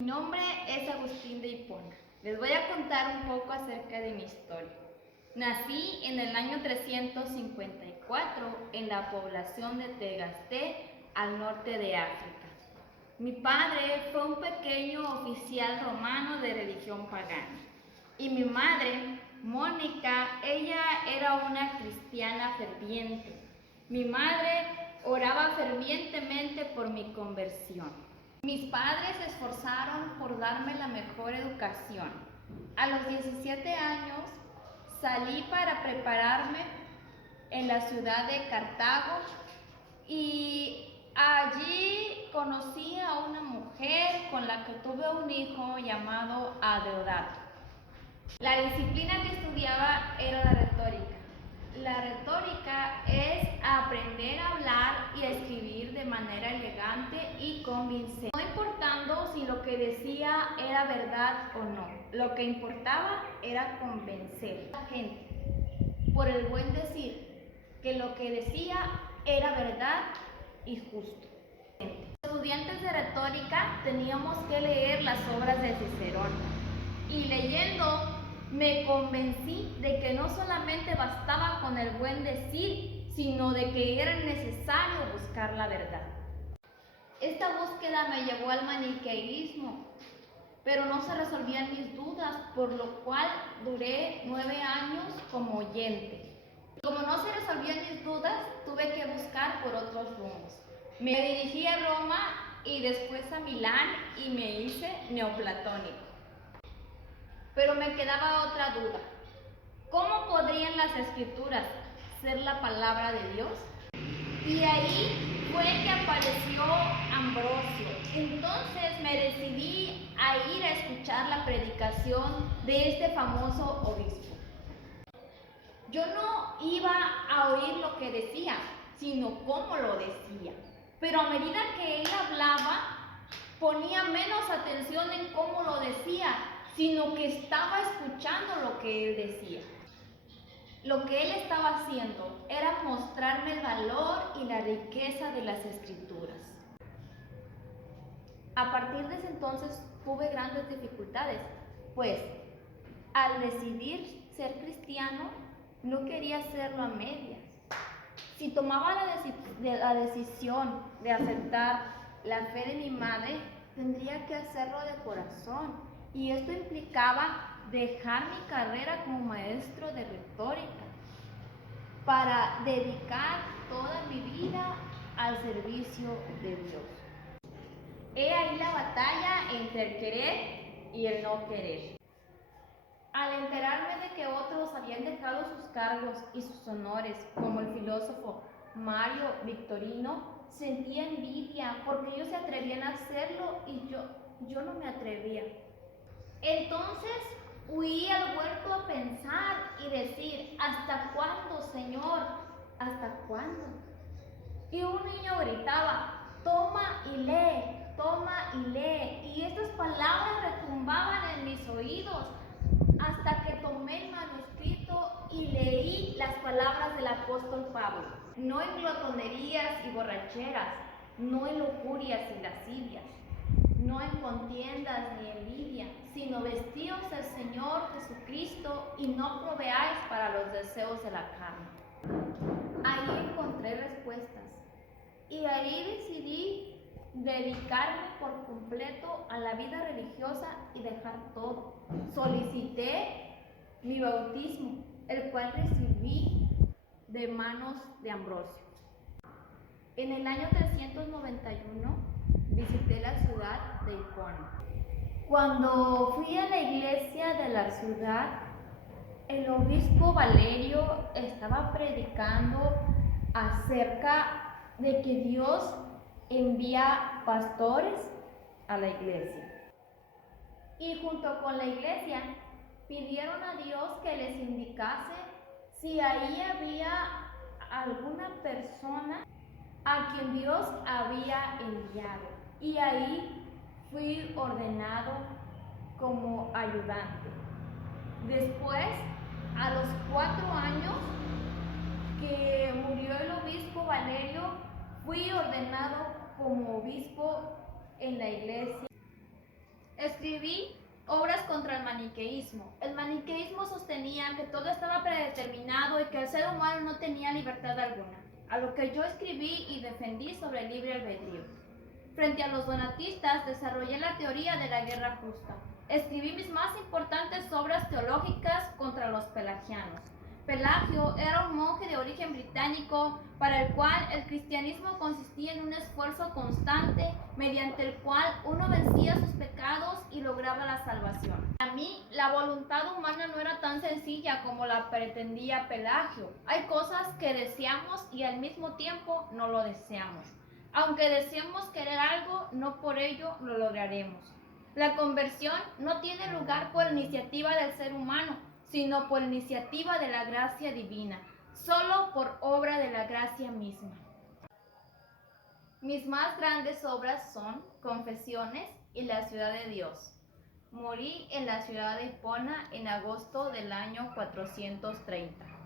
Mi nombre es Agustín de Hipona. Les voy a contar un poco acerca de mi historia. Nací en el año 354 en la población de Tegasté, al norte de África. Mi padre fue un pequeño oficial romano de religión pagana. Y mi madre, Mónica, ella era una cristiana ferviente. Mi madre oraba fervientemente por mi conversión. Mis padres se esforzaron por darme la mejor educación. A los 17 años salí para prepararme en la ciudad de Cartago y allí conocí a una mujer con la que tuve un hijo llamado Adeodato. La disciplina que estudiaba era la retórica. La retórica es aprender a hablar y a escribir de manera elegante y convincente, no importando si lo que decía era verdad o no. Lo que importaba era convencer a la gente por el buen decir que lo que decía era verdad y justo. Los estudiantes de retórica teníamos que leer las obras de Cicerón y leyendo me convencí de que no solamente bastaba con el buen decir, sino de que era necesario buscar la verdad. Esta búsqueda me llevó al maniqueísmo, pero no se resolvían mis dudas, por lo cual duré 9 años como oyente. Como no se resolvían mis dudas, tuve que buscar por otros rumbos. Me dirigí a Roma y después a Milán y me hice neoplatónico. Pero me quedaba otra duda. ¿Cómo podrían las escrituras ser la palabra de Dios? Y ahí fue que apareció Ambrosio. Entonces me decidí a ir a escuchar la predicación de este famoso obispo. Yo no iba a oír lo que decía, sino cómo lo decía. Pero a medida que él hablaba, ponía menos atención en cómo lo decía, sino que estaba escuchando lo que él decía. Lo que él estaba haciendo era mostrarme el valor y la riqueza de las escrituras. A partir de ese entonces tuve grandes dificultades, pues al decidir ser cristiano no quería hacerlo a medias. Si tomaba la decisión de aceptar la fe de mi madre, tendría que hacerlo de corazón, y esto implicaba dejar mi carrera como maestro de retórica para dedicar toda mi vida al servicio de Dios. He ahí la batalla entre el querer y el no querer. Al enterarme de que otros habían dejado sus cargos y sus honores, como el filósofo Mario Victorino, sentía envidia porque ellos se atrevían a hacerlo y yo no me atrevía. Entonces huí al huerto a pensar y decir: ¿hasta cuándo, Señor? ¿Hasta cuándo? Y un niño gritaba: toma y lee, toma y lee. Y estas palabras retumbaban en mis oídos hasta que tomé el manuscrito y leí las palabras del apóstol Pablo. No en glotonerías y borracheras, no en lujurias y lascivias, no en contiendas ni envidia, sino vestíos del Señor Jesucristo y no proveáis para los deseos de la carne. Ahí encontré respuestas y ahí decidí dedicarme por completo a la vida religiosa y dejar todo. Solicité mi bautismo, el cual recibí de manos de Ambrosio. En el año 391 visité la ciudad de Hipona. Cuando fui a la iglesia de la ciudad, el obispo Valerio estaba predicando acerca de que Dios envía pastores a la iglesia. Y junto con la iglesia pidieron a Dios que les indicase si ahí había alguna persona a quien Dios había enviado. Y ahí fui ordenado como ayudante. Después, a los 4 años que murió el obispo Valerio, fui ordenado como obispo en la iglesia. Escribí obras contra el maniqueísmo. El maniqueísmo sostenía que todo estaba predeterminado y que el ser humano no tenía libertad alguna, a lo que yo escribí y defendí sobre el libre albedrío. Frente a los donatistas desarrollé la teoría de la guerra justa. Escribí mis más importantes obras teológicas contra los pelagianos. Pelagio era un monje de origen británico para el cual el cristianismo consistía en un esfuerzo constante mediante el cual uno vencía sus pecados y lograba la salvación. Para mí, la voluntad humana no era tan sencilla como la pretendía Pelagio. Hay cosas que deseamos y al mismo tiempo no lo deseamos. Aunque deseemos querer algo, no por ello lo lograremos. La conversión no tiene lugar por iniciativa del ser humano, sino por iniciativa de la gracia divina, solo por obra de la gracia misma. Mis más grandes obras son Confesiones y La ciudad de Dios. Morí en la ciudad de Hipona en agosto del año 430.